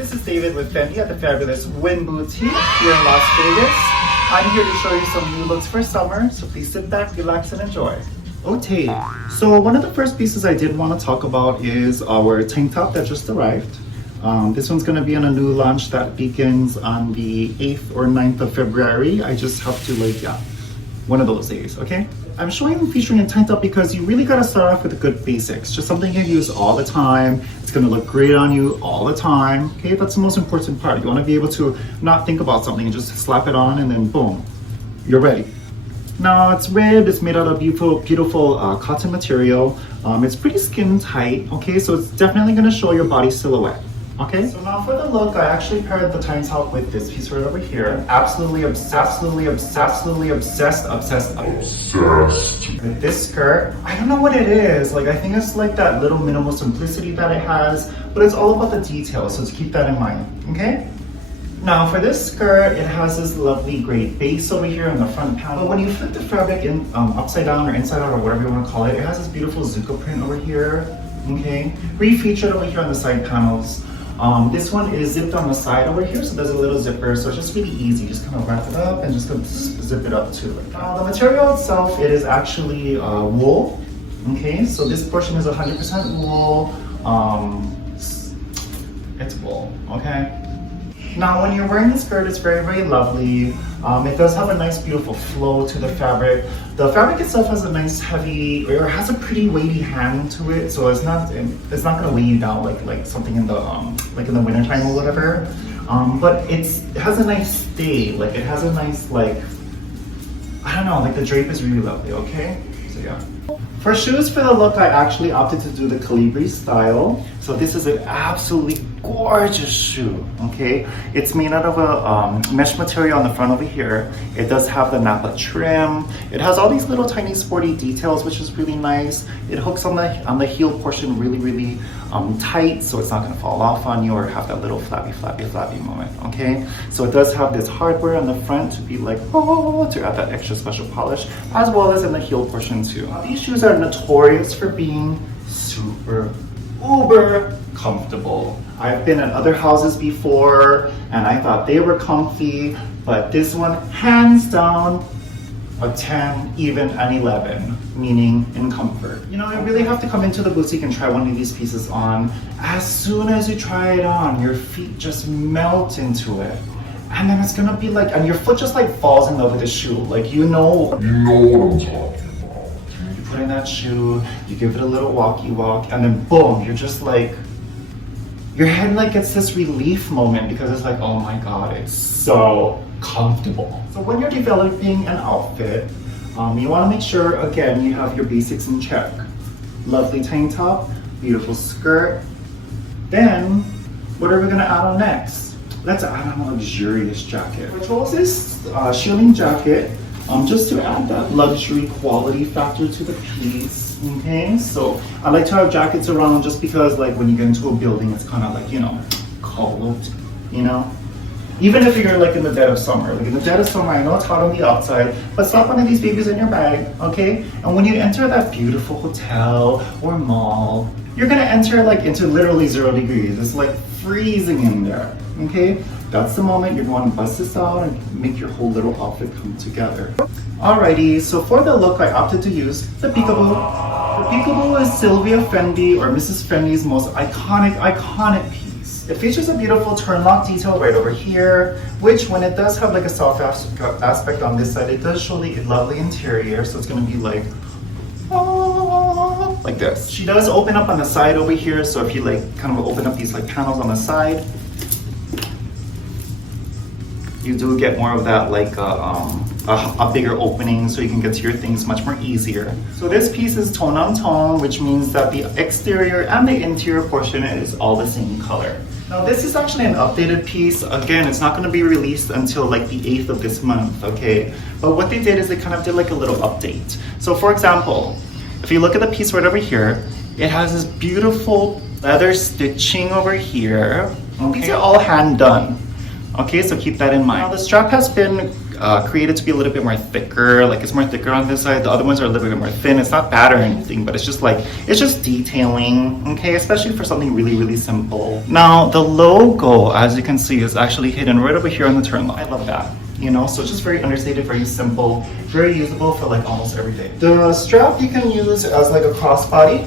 This is David with Fendi at the fabulous Wynn Boutique here in Las Vegas. I'm here to show you some new looks for summer, so please sit back, relax, and enjoy. Okay, so one of the first pieces I did want to talk about is our tank top that just arrived. This one's going to be on a new launch that begins on the 8th or 9th of February. I just have to one of those days, okay? I'm showing and featuring a tank top because you really gotta start off with the good basics. Just something you can use all the time. It's gonna look great on you all the time, okay? That's the most important part. You wanna be able to not think about something and just slap it on and then boom, you're ready. Now it's ribbed, it's made out of beautiful cotton material. It's pretty skin tight, okay? So it's definitely gonna show your body silhouette. Okay, so now for the look, I actually paired the tank top with this piece right over here. Absolutely obsessed with this skirt. I don't know what it is. I think it's like that little minimal simplicity that it has, but it's all about the details, so to keep that in mind, okay? Now for this skirt, it has this lovely gray base over here on the front panel. But when you flip the fabric in upside down or inside out or whatever you want to call it, it has this beautiful Zucco print over here, okay? Refeatured over here on the side panels. This one is zipped on the side over here, so there's a little zipper, so it's just really easy. Just kind of wrap it up and just go zip it up too. The material itself, it is actually wool. Okay, so this portion is 100% wool. It's wool, okay? Now when you're wearing the skirt, it's very, very lovely. It does have a nice, beautiful flow to the fabric. The fabric itself has a nice heavy, or has a pretty weighty hand to it, so it's not gonna weigh you down like something in the in the wintertime or whatever. But it has a nice stay. It has a nice I don't know, the drape is really lovely. Okay, so yeah. For shoes for the look, I actually opted to do the Calibri style. So this is an absolutely gorgeous shoe, okay? It's made out of a mesh material on the front over here. It does have the Napa trim. It has all these little tiny sporty details, which is really nice. It hooks on the heel portion really tight, so it's not gonna fall off on you or have that little flappy moment, okay? So it does have this hardware on the front to be to add that extra special polish, as well as in the heel portion too. These shoes are notorious for being super uber comfortable. I've been at other houses before and I thought they were comfy, but this one, hands down, a 10, even an 11, meaning in comfort. You know, you really have to come into the boutique and try one of these pieces on. As soon as you try it on, your feet just melt into it. And then it's gonna be and your foot just falls in love with the shoe. You know what I'm talking about. You put in that shoe, you give it a little walkie walk, and then boom, you're just your head gets this relief moment because it's oh my God, it's so comfortable. So when you're developing an outfit, you want to make sure, again, you have your basics in check. Lovely tank top, beautiful skirt. Then, what are we gonna add on next? Let's add on a luxurious jacket. I chose this shearling jacket just to add that luxury quality factor to the piece. Okay, so I like to have jackets around just because when you get into a building, it's kind of cold, even if you're in the dead of summer. In the dead of summer, I know it's hot on the outside, but slap one of these babies in your bag, okay? And when you enter that beautiful hotel or mall, you're gonna enter into literally 0 degrees. It's freezing in there, okay? That's the moment you're going to bust this out and make your whole little outfit come together. Alrighty, so for the look, I opted to use the peekaboo. The peekaboo is Sylvia Fendi, or Mrs. Fendi's most iconic piece. It features a beautiful turn lock detail right over here, which when it does have a soft aspect on this side, it does show the lovely interior, so it's gonna be like this. She does open up on the side over here, so if you kind of open up these panels on the side, you do get more of that a bigger opening, so you can get to your things much more easier. So this piece is tone on tone, which means that the exterior and the interior portion is all the same color. Now this is actually an updated piece. Again, it's not going to be released until the 8th of this month, okay? But what they did is they kind of did a little update. So for example, if you look at the piece right over here, it has this beautiful leather stitching over here. Okay? These are all hand done. Okay, so keep that in mind. Now the strap has been created to be a little bit more thicker. Like it's more thicker on this side. The other ones are a little bit more thin. It's not bad or anything, but it's just detailing, okay? Especially for something really, really simple. Now, the logo, as you can see, is actually hidden right over here on the turn line. I love that. You know, so it's just very understated, very simple, very usable for like almost every day. The strap you can use as like a crossbody.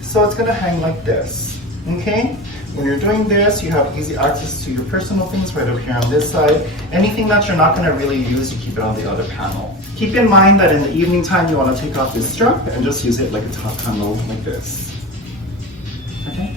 So it's gonna hang like this, okay? When you're doing this, you have easy access to your personal things right over here on this side. Anything that you're not gonna really use, you keep it on the other panel. Keep in mind that in the evening time, you wanna take off this strap and just use it like a top panel like this, okay?